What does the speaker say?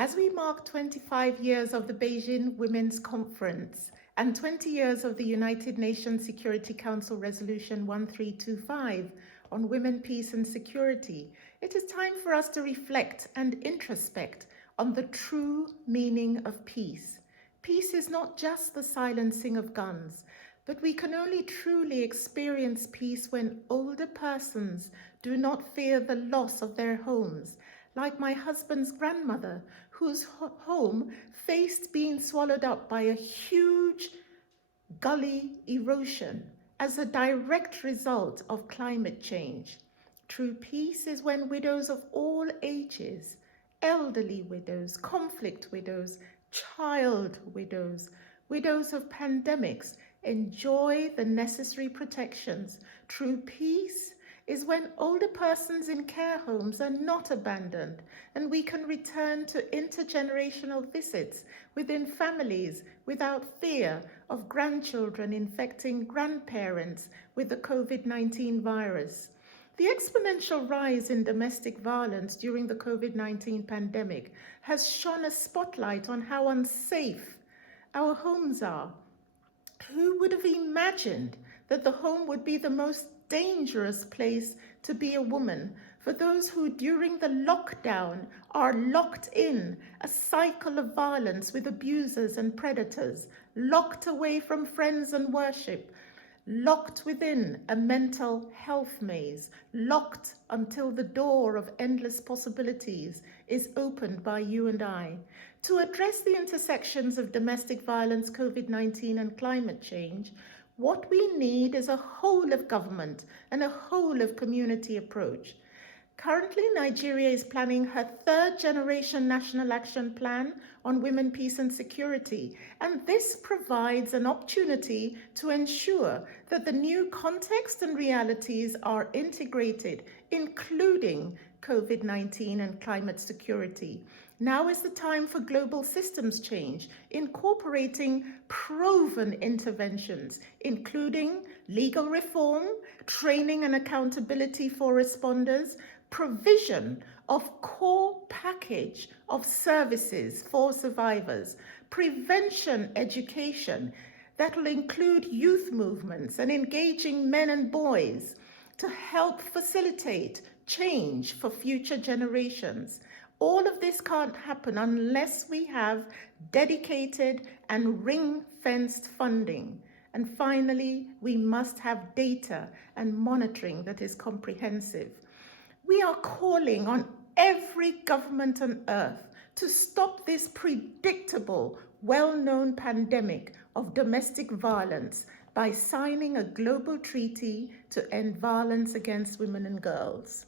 As we mark 25 years of the Beijing Women's Conference and 20 years of the United Nations Security Council Resolution 1325 on women, peace and security, it is time for us to reflect and introspect on the true meaning of peace. Peace is not just the silencing of guns, but we can only truly experience peace when older persons do not fear the loss of their homes, like my husband's grandmother, whose home faced being swallowed up by a huge gully erosion as a direct result of climate change. True peace is when widows of all ages, elderly widows, conflict widows, child widows, widows of pandemics, enjoy the necessary protections. True peace is when older persons in care homes are not abandoned and we can return to intergenerational visits within families without fear of grandchildren infecting grandparents with the COVID-19 virus. The exponential rise in domestic violence during the COVID-19 pandemic has shone a spotlight on how unsafe our homes are. Who would have imagined that the home would be the most dangerous place to be a woman for those who during the lockdown are locked in a cycle of violence with abusers and predators, locked away from friends and worship, locked within a mental health maze, locked until the door of endless possibilities is opened by you and I. To address the intersections of domestic violence, COVID-19 and climate change, what we need is a whole of government and a whole of community approach. Currently, Nigeria is planning her third generation National Action Plan on women, peace and security, and this provides an opportunity to ensure that the new context and realities are integrated, including COVID-19 and climate security. Now is the time for global systems change, incorporating proven interventions, including legal reform, training and accountability for responders, provision of core package of services for survivors, prevention education that will include youth movements and engaging men and boys to help facilitate change for future generations. All of this can't happen unless we have dedicated and ring-fenced funding. And finally, we must have data and monitoring that is comprehensive. We are calling on every government on earth to stop this predictable, well-known pandemic of domestic violence by signing a global treaty to end violence against women and girls.